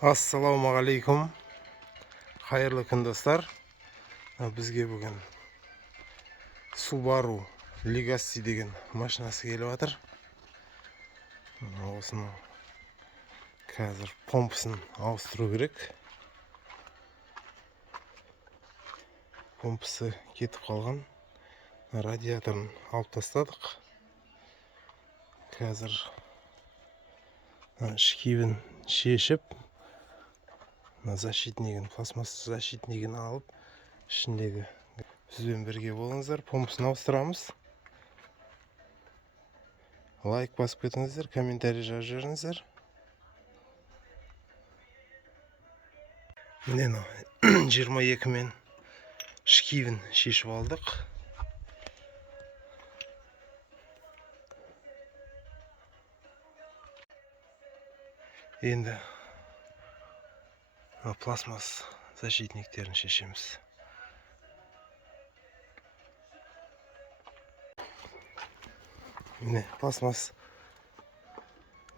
Ассалаумағалейкум, қайырлы күн достар. Бізге бүгін Subaru Legacy деген машинасы келіп жатыр. Осының қазір помпасын ауыстыру керек. Помпасы кетіп қалған. Радиаторын алып тастадық. Қазір шкивін шешіп, защитнигін, пластмасса защитнигін алып, ішіндегі бізбен бірге болыңыздар. Помпасын ауыстырамыз. Лайк басып кетіңіздер, комментарий жазып жіберіңіздер. Міне 22 мен шкивін шешіп алдық. Енді пластмасс защитниктерін шешеміз. Міне пластмасс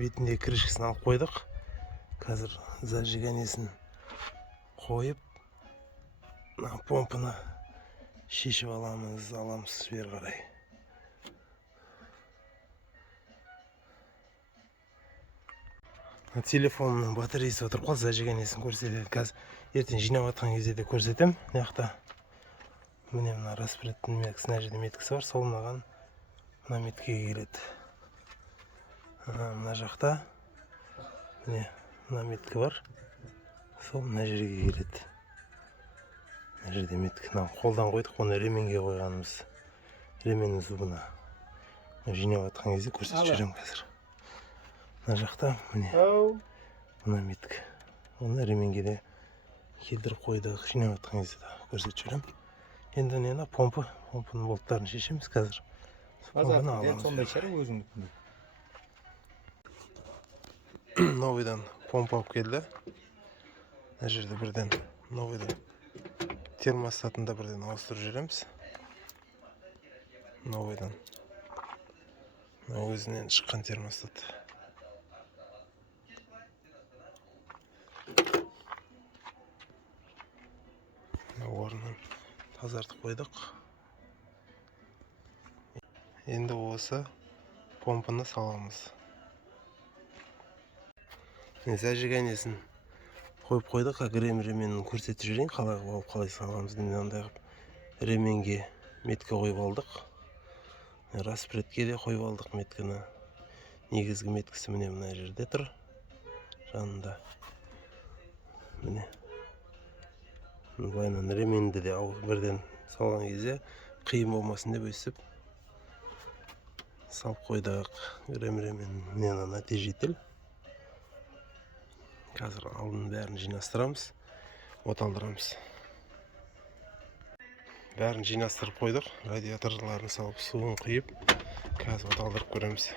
бетіндегі крышкасын алып қойдық. Қазір зажиганиясын қойып, помпаны шешіп аламыз бері қарай. Телефонның батареясы отырып қалса, зажиганиясын көрсетеді. Қазір ертең жинап жатқан кезде де көрсетем. Мына міне мына распредтің мына жерде меткісі бар, сол маған мына меткеге келеді. Мына жақта міне мына меткі бар, сол мына жерге келеді. Мына жерде меткі, қолдан қойдық, оны ременге қойғанымыз, ременнің зубына. Жинап жатқан кезде көрсетіп жіберем қазір. Мына жақта міне мына меткі, оны ременге де келдіріп қойдық, жинап жатқан кезде де көрсетіп жіберем. Енді нені помпаның болттарын шешеміз қазір. Сондай шәрі өзіңдікінде. Новыйдан помпа алып келді. Мына жерде бірден новыйдан термостатында бірден ауыстырып жібереміз. Новыйдан өзінен шыққан термостат. Орнын тазартып қойдық. Енді осы помпаны саламыз. Зажиганиясын қойып қойдық. Ременін көрсетіп жіберейін, қалай саламыз. Мынандай ременге меткі қойып алдық. Распредке де қойып алдық меткіні. Негізгі меткісі міне мына жерде тұр, жанында. Міне Байынан ременді де бірден салған кезде қиын болмасын деп өсіп салып қойдық. Ремен нәтижетел. Қазір алдын бәрін жинастырамыз, оталдырамыз. Бәрін жинастырып қойдық. Радиаторларын салып, суын құйып, қазір оталдырып көреміз.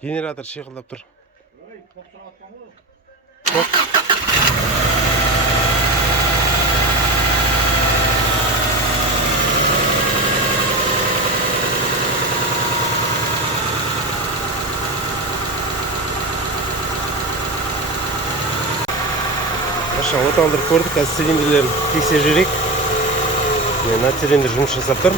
Генератор шиқылдап тұр. Оталдырып көрдік, қазір цилиндрлерін тексеріп жүрейік. Мына цилиндр жұмыс жасап тұр.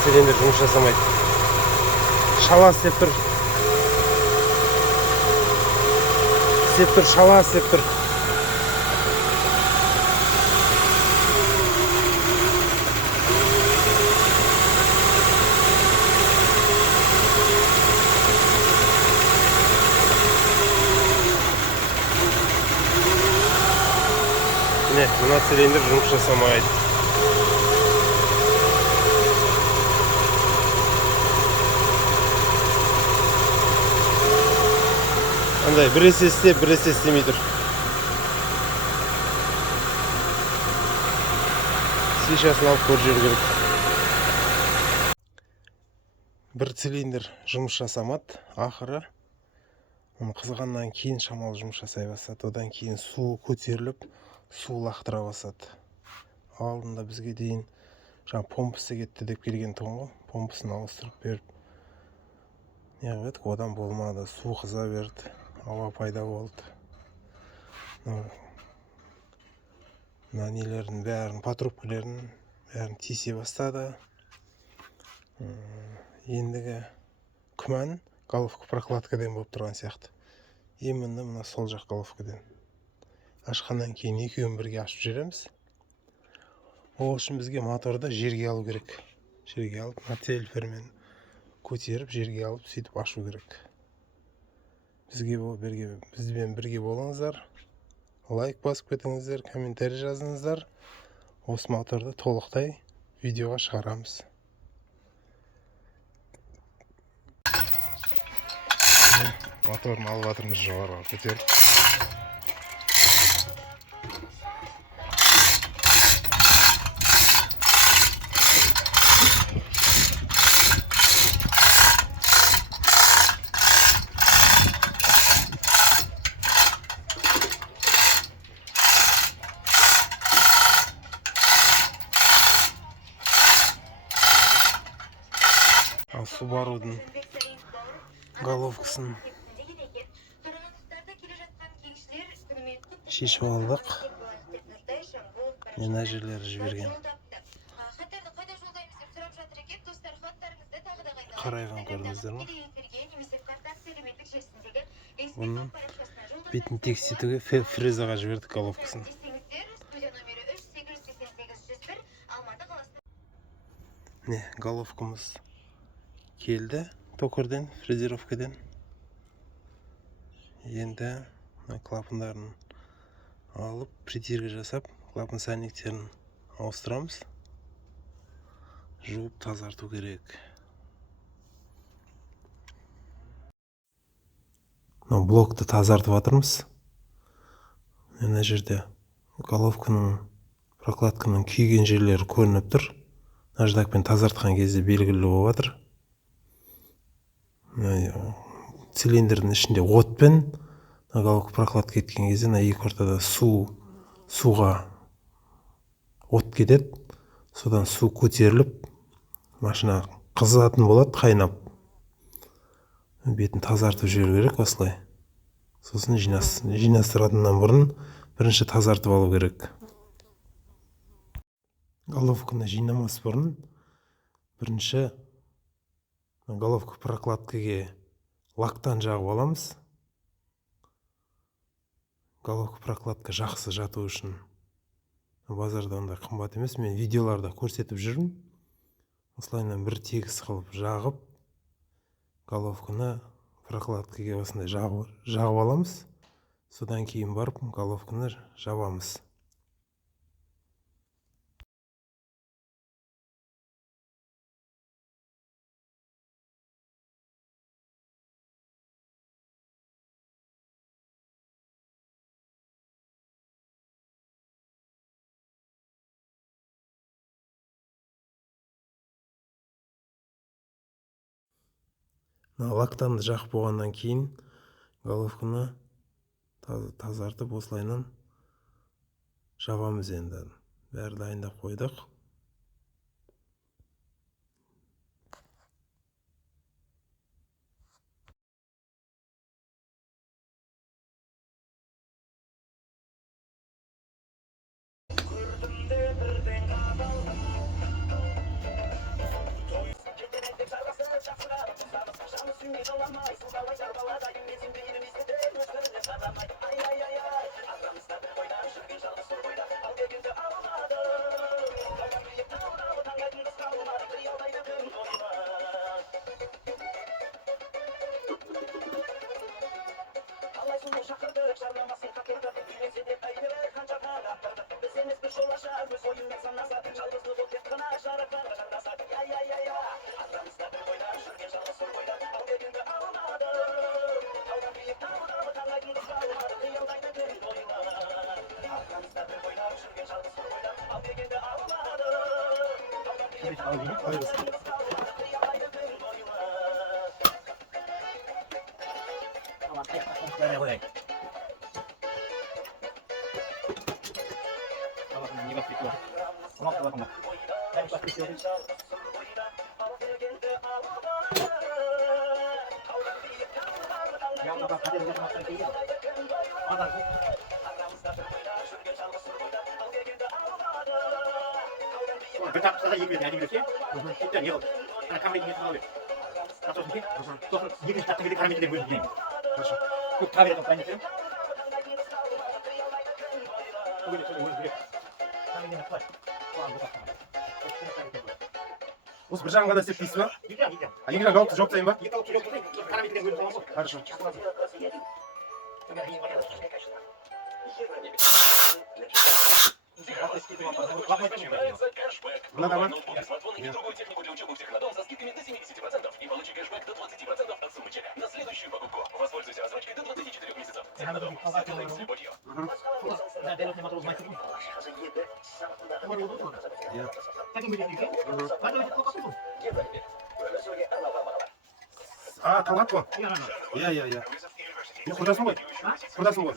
Цилиндр жұмыс жасамайды. Шала істеп тұр. Шала істеп тұр. Мына цилиндр жұмыс жасамайды. Андай біресе істеп, біресе істемей тұр. Свечасын алып көріп жүру керек. бір цилиндр жұмыс жасамады. Ақыры оны қызғаннан кейін шамалы жұмыс жасай бастады. Одан кейін су көтеріліп, су лақтыра бастады. Алдында бізге дейін жаңа помпасы кетті деп келген тұғын ғой. Помпасын ауыстырып беріп, неғып едік, одан болмады. Су қыза берді, ауа пайда болды. Мына нелердің бәрін, патрубкілерін бәрін тисе бастады. Ендігі күмән головка прокладкадан болып тұрған сияқты. Именно мына сол жақ головкадан. Ашқаннан кейін екеуін бірге ашып жібереміз. Ол үшін бізге моторды жерге алу керек. Жерге алып, мотельфермен көтеріп, жерге алып, сөйтіп ашу керек. Бізбен бірге болыңыздар. Лайк басып кетіңіздер, комментарий жазыңыздар. Осы моторды толықтай видеоға шығарамыз. Моторын алып жатырмыз жоғарыға көтеріп. Ал Subaru'дың головкасын шешіп алдық. Мына жерлері жіберген. Қарайған көрдіңіздер ме? Бұның бетін текстетуге фрезаға жібердік головкасын. Не, головкамыз келді токардан, фрезеровкадан. Енді клапандарын алып, притирка жасап, клапан сальниктерін ауыстырамыз. Жуып тазарту керек. Блокты тазартып жатырмыз. Мына жерде головканың, прокладканың күйген жерлері көрініп тұр. Наждакпен тазартқан кезде белгілі болып жатыр. Цилиндрдің ішінде отпен головка прокладка кеткен кезде екі ортада суға от кетеді. Содан су көтеріліп, машина қызатын болады, қайнап. Бетін тазартып жіберу керек осылай. Сосын жинастыратыннан бұрын бірінші тазартып алу керек. Головканы жинамас бұрын бірінші головка прокладкаға лактан жағып аламыз. Головка прокладка жақсы жату үшін. Базарда ондай қымбат емес, мен видеоларда көрсетіп жүрмін. Осылайынан бір тегіс қылып жағып, головканы прокладкаға осындай жағып аламыз. Содан кейін барып головканы жабамыз. Лактанды жақып болғаннан кейін головканы тазартып осылайынан жабамыз енді. Бәрі дайындап қойдық. koyayım. Bakın iyi bak bitiyor. Tamam da bakın bak. Ben bak bitiyor. Ya bak hadi bir tane şey. Adam. Bir dakika da yiyip yani bir şey. Cidden yok. Ana kamerayı getir alıyor. Atıyorsun ki. Sonra 20 dakika gidip kamerayı da bölüp yiyeyim. Bu kamerayı da ben getireyim. Bugün şöyle bir kamerayı yapar. Осы бір жағыңға да істеп дейсіз ба? А екі жағын жауып тастайын ба? Хорошо. Мына да ма? А, Талғат қой. Иә. Мен құрдасың ғой. Құрдасың ғой.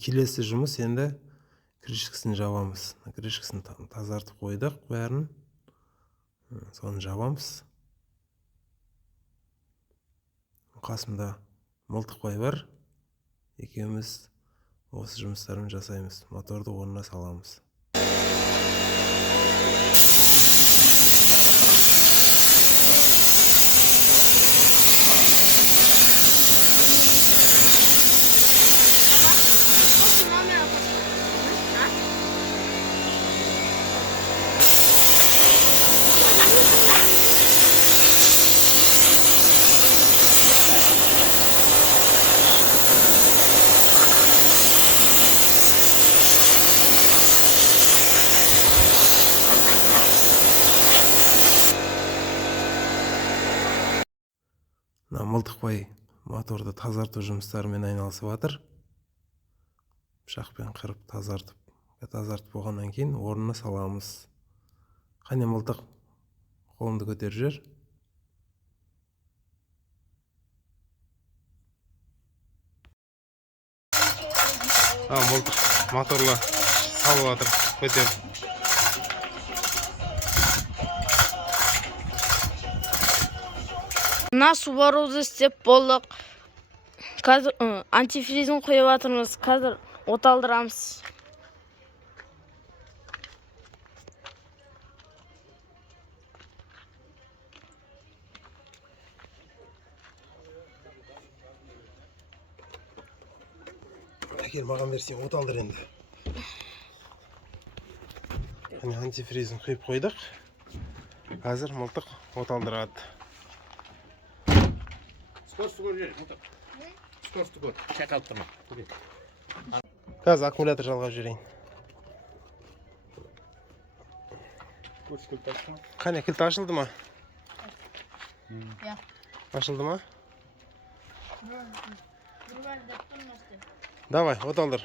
Келесі жұмыс енді крышкасын жабамыз. Крышкасын тазартып қойдық бәрін. Соны жабамыз. Қасымда Мылтықбай бар. Екеуміз осы жұмыстарын жасаймыз. Моторды орнына саламыз. Мылтықбай моторды тазарту жұмыстарымен айналысып жатыр. Пышақпен қырып тазартып болғаннан кейін орнына саламыз. Қане Мылтық, қолыңды көтеріп жер. Мылтық моторла салып жатыр, көтеріп. Субаруды істеп болдық. Қазір антифризін қойып жатырмыз. Қазір оталдырамыз. Әкел, маған берсең, оталдыр енді. Антифризін құйып қойдық. Қазір Мылтық оталдырады. Скоросту көр жер, Мылтық. Скоросту көр, шайқалып тұрма. Қазір аккумулятор жалғап жіберейін. Қане, кілт ашылды ма? Ашылды ма? Давай, оталдыр.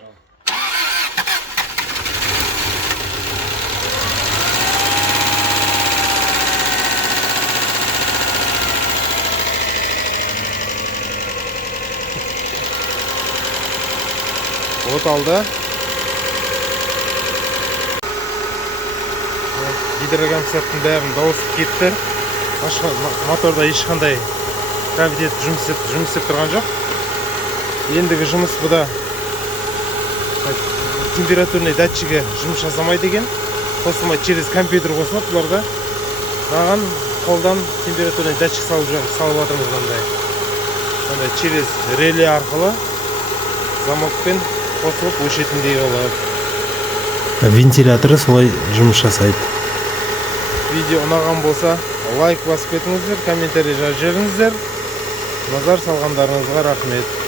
Оталды. Гидрокомпрессордың бәрін дауысып кетті. Моторда ешқандай кабинет жұмыс істеп тұрған жоқ. Ендігі жұмыс бұда температурный датчигі жұмыс жасамайды екен. Қосылмай через компьютер қосылып, бұларда маған қолдан температурный датчик салып жатырмыз мынандай. Через реле арқылы замокпен қосылып өшетіндей болады. Вентиляторы солай жұмыс жасайды. Видео ұнаған болса, лайк басып кетіңіздер, комментарий жазып жіберіңіздер. Назар салғандарыңызға рахмет.